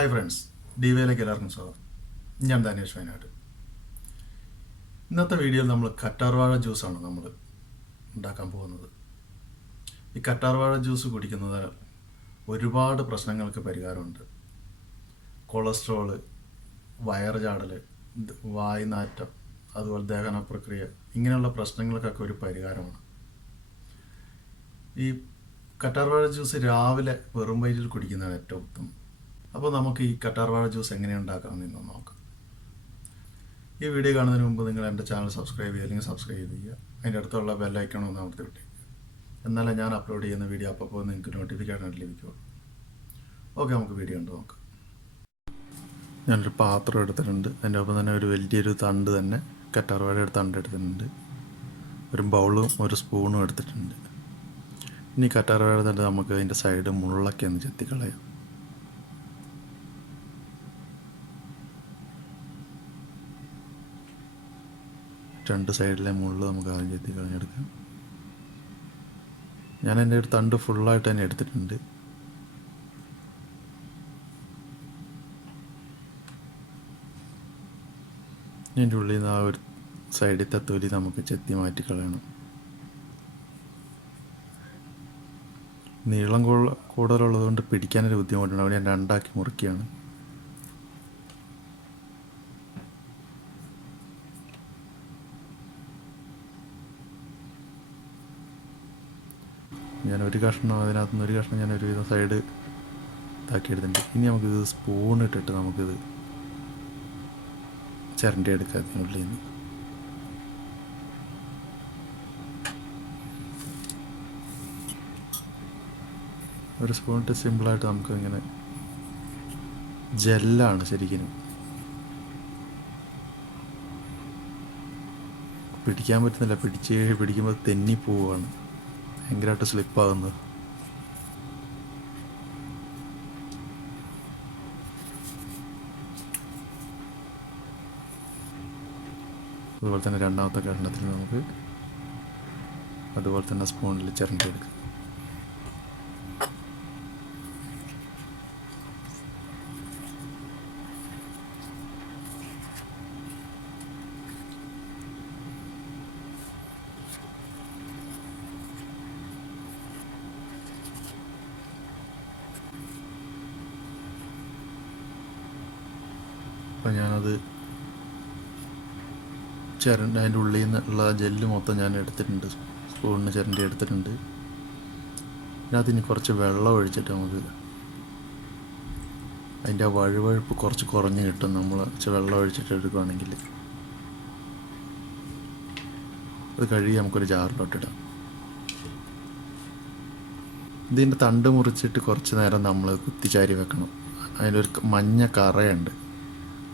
Hi friends, ഡിവയിലേക്ക് എല്ലാവർക്കും സ്വാഗതം. ഞാൻ ധനേഷ് വയനാട്. ഇന്നത്തെ വീഡിയോയിൽ നമ്മൾ കറ്റാർവാഴ ജ്യൂസാണ് നമ്മൾ ഉണ്ടാക്കാൻ പോകുന്നത്. ഈ കറ്റാർവാഴ ജ്യൂസ് കുടിക്കുന്നത് ഒരുപാട് പ്രശ്നങ്ങൾക്ക് പരിഹാരമുണ്ട്. കൊളസ്ട്രോള്, വയറ് ചാടൽ, വായുനാറ്റം, അതുപോലെ ദഹന പ്രക്രിയ, ഇങ്ങനെയുള്ള പ്രശ്നങ്ങൾക്കൊക്കെ ഒരു പരിഹാരമാണ്. ഈ കറ്റാർവാഴ ജ്യൂസ് രാവിലെ വെറും വയറ്റിൽ കുടിക്കുന്നതാണ് ഏറ്റവും ഉത്തമം. അപ്പോൾ നമുക്ക് ഈ കറ്റാർവാഴ ജ്യൂസ് എങ്ങനെ ഉണ്ടാക്കാമെന്ന് നോക്കാം. ഈ വീഡിയോ കാണുന്നതിന് മുമ്പ് നിങ്ങൾ എൻ്റെ ചാനൽ സബ്സ്ക്രൈബ് ചെയ്യുക, അല്ലെങ്കിൽ സബ്സ്ക്രൈബ് ചെയ്യുക. അതിൻ്റെ അടുത്തുള്ള ബെല്ലൈക്കൺ ഒന്ന് അമർത്തി വിട്ടേക്കുക. എന്നാലേ ഞാൻ അപ്ലോഡ് ചെയ്യുന്ന വീഡിയോ അപ്പോൾ നിങ്ങൾക്ക് നോട്ടിഫിക്കേഷൻ ആയിട്ട് ലഭിക്കുള്ളൂ. ഓക്കെ, നമുക്ക് വീഡിയോ കണ്ട് നോക്കാം. ഞാനൊരു പാത്രം എടുത്തിട്ടുണ്ട്. അതിൻ്റെ ഒപ്പം തന്നെ ഒരു വലിയൊരു തണ്ട് തന്നെ കറ്റാർവാഴയുടെ തണ്ട് എടുത്തിട്ടുണ്ട്. ഒരു ബൗളും ഒരു സ്പൂണും എടുത്തിട്ടുണ്ട്. ഇനി കറ്റാർവാഴ തണ്ട് നമുക്ക് അതിൻ്റെ സൈഡ് മുള്ളൊക്കെ ഒന്ന് ചെത്തിക്കളയാം. രണ്ട് സൈഡിലെ മുള്ള് നമുക്ക് ആദ്യം ചെത്തി കളഞ്ഞെടുക്കാം. ഞാൻ എൻ്റെ ഒരു തണ്ട് ഫുള്ളായിട്ട് തന്നെ എടുത്തിട്ടുണ്ട്. ഇതിൻ്റെ ഉള്ളിൽ നിന്ന് ആ ഒരു സൈഡിലത്തെ തൊലി നമുക്ക് ചെത്തി മാറ്റി കളയണം. നീളം കൂടുതലുള്ളത് കൊണ്ട് പിടിക്കാനൊരു ബുദ്ധിമുട്ടുണ്ട്. അവിടെ ഞാൻ രണ്ടാക്കി മുറിക്കുകയാണ്. ഞാൻ ഒരു കഷ്ണം അതിനകത്ത് നിന്ന് ഒരു കഷ്ണം ഞാൻ ഒരുവിധം സൈഡ് ഇതാക്കി എടുത്തിട്ടുണ്ട്. ഇനി നമുക്കിത് സ്പൂൺ ഇട്ടിട്ട് നമുക്കിത് ചിരണ്ടി എടുക്കാം. അതിനുള്ളിൽ നിന്ന് ഒരു സ്പൂണിട്ട് സിമ്പിളായിട്ട് നമുക്ക് ഇങ്ങനെ ജെല്ലാണ് ശരിക്കും. പിടിക്കാൻ പറ്റുന്നില്ല, പിടിക്കുമ്പോൾ തെന്നി പോവുകയാണ്, ഭയങ്കരമായിട്ട് സ്ലിപ്പാകുന്നത്. അതുപോലെ തന്നെ രണ്ടാമത്തെ കഷ്ണത്തിൽ നമുക്ക് അതുപോലെ തന്നെ സ്പൂണിൽ ചിരണ്ടി എടുക്കാം. അപ്പം ഞാനത് അതിൻ്റെ ഉള്ളിൽ നിന്നുള്ള ജെല്ല് മൊത്തം ഞാൻ എടുത്തിട്ടുണ്ട്. സ്പൂണിന് ചിരണ്ടി എടുത്തിട്ടുണ്ട്. അതിനകത്ത് ഇനി കുറച്ച് വെള്ളം ഒഴിച്ചിട്ട് നമുക്ക് അതിൻ്റെ ആ വഴുവഴുപ്പ് കുറച്ച് കുറഞ്ഞ് കിട്ടും. നമ്മൾ കുറച്ച് വെള്ളം ഒഴിച്ചിട്ട് എടുക്കുകയാണെങ്കിൽ അത് കഴുകി നമുക്കൊരു ജാറിലോട്ടിടാം. ഇതിൻ്റെ തണ്ട് മുറിച്ചിട്ട് കുറച്ച് നേരം നമ്മൾ കുത്തിച്ചാരി വെക്കണം. അതിലൊരു മഞ്ഞ കറയുണ്ട്.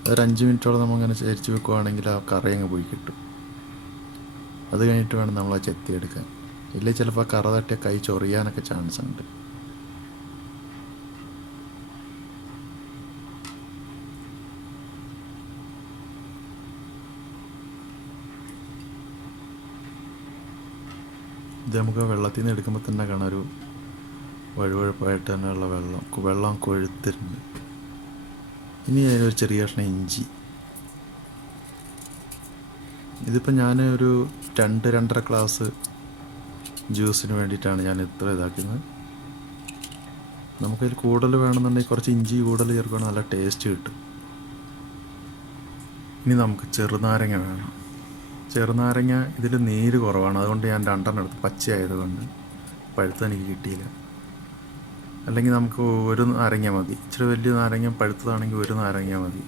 അതൊരു 5 മിനിറ്റോളം നമ്മളിങ്ങനെ ചരിച്ച് വെക്കുകയാണെങ്കിൽ ആ കറയങ്ങ് പോയി കിട്ടും. അത് കഴിഞ്ഞിട്ട് വേണം നമ്മൾ ആ ചെത്തിയെടുക്കാൻ. ഇല്ലെങ്കിൽ ചിലപ്പോൾ ആ കറ തട്ടിയ കൈ ചൊറിയാനൊക്കെ ചാൻസ് ഉണ്ട്. ഇത് നമുക്ക് വെള്ളത്തിൽ നിന്ന് എടുക്കുമ്പോൾ തന്നെ കാണാം ഒരു വഴുവഴുപ്പായിട്ട് തന്നെയുള്ള വെള്ളം കൊഴുത്തിട്ടുണ്ട്. ഇനി അതിനൊരു ചെറിയ കഷ്ണം ഇഞ്ചി. ഇതിപ്പോൾ ഞാൻ ഒരു 2-2.5 ഗ്ലാസ് ജ്യൂസിന് വേണ്ടിയിട്ടാണ് ഞാൻ ഇത്ര ഇതാക്കുന്നത്. നമുക്കതിൽ കൂടുതൽ വേണമെന്നുണ്ടെങ്കിൽ കുറച്ച് ഇഞ്ചി കൂടുതൽ ചേർക്കുകയാണെങ്കിൽ നല്ല ടേസ്റ്റ് കിട്ടും. ഇനി നമുക്ക് ചെറുനാരങ്ങ വേണം. ചെറുനാരങ്ങ ഇതിൽ നീര് കുറവാണ്, അതുകൊണ്ട് ഞാൻ 2 എടുത്ത്, പച്ചയായതുകൊണ്ട്. പഴുത്ത എനിക്ക് കിട്ടിയില്ല. അല്ലെങ്കിൽ നമുക്ക് ഒരു നാരങ്ങ മതി. ഇച്ചിരി വലിയ നാരങ്ങ പഴുത്തതാണെങ്കിൽ ഒരു നാരങ്ങ മതി.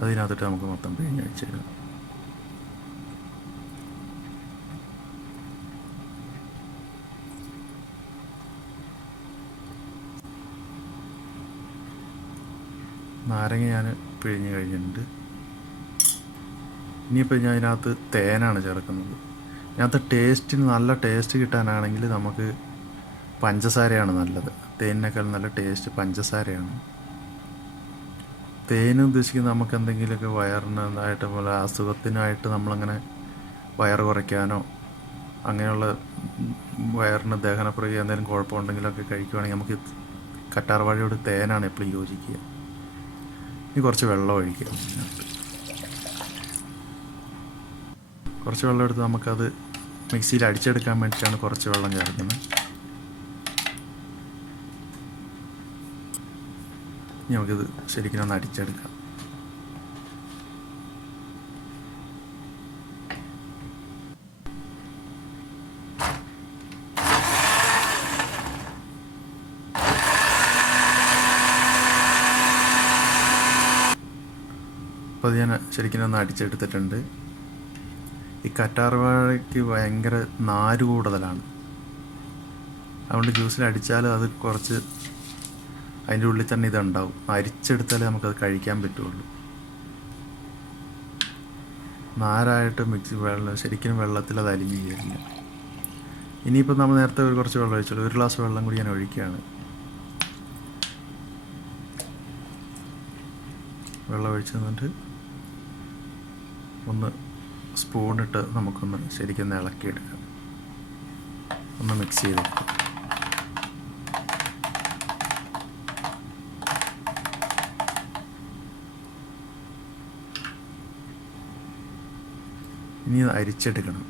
അതിനകത്തിട്ട് നമുക്ക് മൊത്തം പിഴിഞ്ഞഴിച്ചിടാം. നാരങ്ങ ഞാൻ പിഴിഞ്ഞ് കഴിഞ്ഞിട്ടുണ്ട്. ഇനിയിപ്പോൾ ഞാൻ അതിനകത്ത് തേനാണ് ചേർക്കുന്നത്. ഇതിനകത്ത് ടേസ്റ്റിന് നല്ല ടേസ്റ്റ് കിട്ടാനാണെങ്കിൽ നമുക്ക് പഞ്ചസാരയാണ് നല്ലത്. തേനിനേക്കാൾ നല്ല ടേസ്റ്റ് പഞ്ചസാരയാണ്. തേൻ ഉദ്ദേശിക്കുന്നത് നമുക്ക് എന്തെങ്കിലുമൊക്കെ വയറിനായിട്ട് പോലെ അസുഖത്തിനായിട്ട് നമ്മളങ്ങനെ വയറ് കുറയ്ക്കാനോ അങ്ങനെയുള്ള വയറിന് ദഹനപ്രക്രിയ എന്തെങ്കിലും കുഴപ്പമുണ്ടെങ്കിലൊക്കെ കഴിക്കുകയാണെങ്കിൽ നമുക്ക് കറ്റാർവാഴയോട് തേനാണ് എപ്പോഴും യോജിക്കുക. ഇനി കുറച്ച് വെള്ളം ഒഴിക്കുക. കുറച്ച് വെള്ളം എടുത്ത് നമുക്കത് മിക്സിയിൽ അടിച്ചെടുക്കാൻ വേണ്ടിയിട്ടാണ് കുറച്ച് വെള്ളം ചേർക്കുന്നത്. ഇനി നമുക്കിത് ശരിക്കും ഒന്ന് അടിച്ചെടുക്കാം. അപ്പോൾ അത് ഞാൻ ശരിക്കും ഒന്ന് അടിച്ചെടുത്തിട്ടുണ്ട്. ഈ കറ്റാർവാഴയ്ക്ക് ഭയങ്കര നാര് കൂടുതലാണ്. അതുകൊണ്ട് ജ്യൂസിൽ അടിച്ചാൽ അത് കുറച്ച് അതിൻ്റെ ഉള്ളിൽ തന്നെ ഇതുണ്ടാവും. അരിച്ചെടുത്താലേ നമുക്കത് കഴിക്കാൻ പറ്റുള്ളൂ. നാരായിട്ട് ശരിക്കും വെള്ളത്തിൽ അത് അലിഞ്ഞ് ചേരില്ല. ഇനിയിപ്പോൾ നമ്മൾ നേരത്തെ കുറച്ച് വെള്ളം ഒഴിച്ചുള്ളൂ. ഒരു ഗ്ലാസ് വെള്ളം കൂടി ഞാൻ ഒഴിക്കുകയാണ്. വെള്ളം ഒഴിച്ച് തന്നിട്ട് ഒന്ന് സ്പൂണിട്ട് നമുക്കൊന്ന് ശരിക്കൊന്ന് ഇളക്കിയെടുക്കാം. ഒന്ന് മിക്സ് ചെയ്തെടുക്കാം. ഇനി അരിച്ചെടുക്കണം.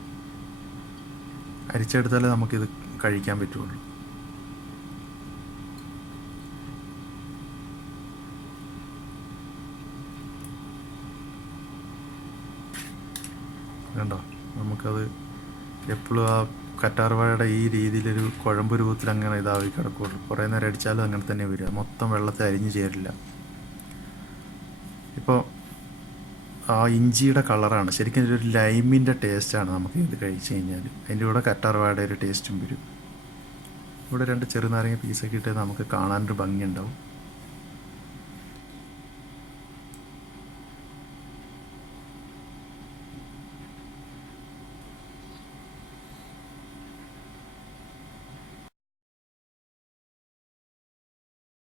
അരിച്ചെടുത്താലേ നമുക്കിത് കഴിക്കാൻ പറ്റുള്ളൂ. കണ്ടോ, നമുക്കത് എപ്പോഴും ആ കറ്റാർവാഴയുടെ ഈ രീതിയിലൊരു കുഴമ്പ് രൂപത്തിൽ അങ്ങനെ ഇതായി കിടക്കുള്ളൂ. കുറേ നേരം അടിച്ചാലും അങ്ങനെ തന്നെ വരിക. മൊത്തം വെള്ളത്തിൽ അരിഞ്ഞു ചേരില്ല. ഇപ്പോൾ ആ ഇഞ്ചിയുടെ കളറാണ്. ശരിക്കും ഒരു ലൈമിൻ്റെ ടേസ്റ്റാണ് നമുക്ക് ഇത് കഴിച്ച് കഴിഞ്ഞാൽ. അതിൻ്റെ കൂടെ കറ്റാർവാഴയുടെ ഒരു ടേസ്റ്റും വരും. ഇവിടെ 2 ചെറുനാരങ്ങ പീസൊക്കെ ഇട്ട് നമുക്ക് കാണാനൊരു ഭംഗിയുണ്ടാവും.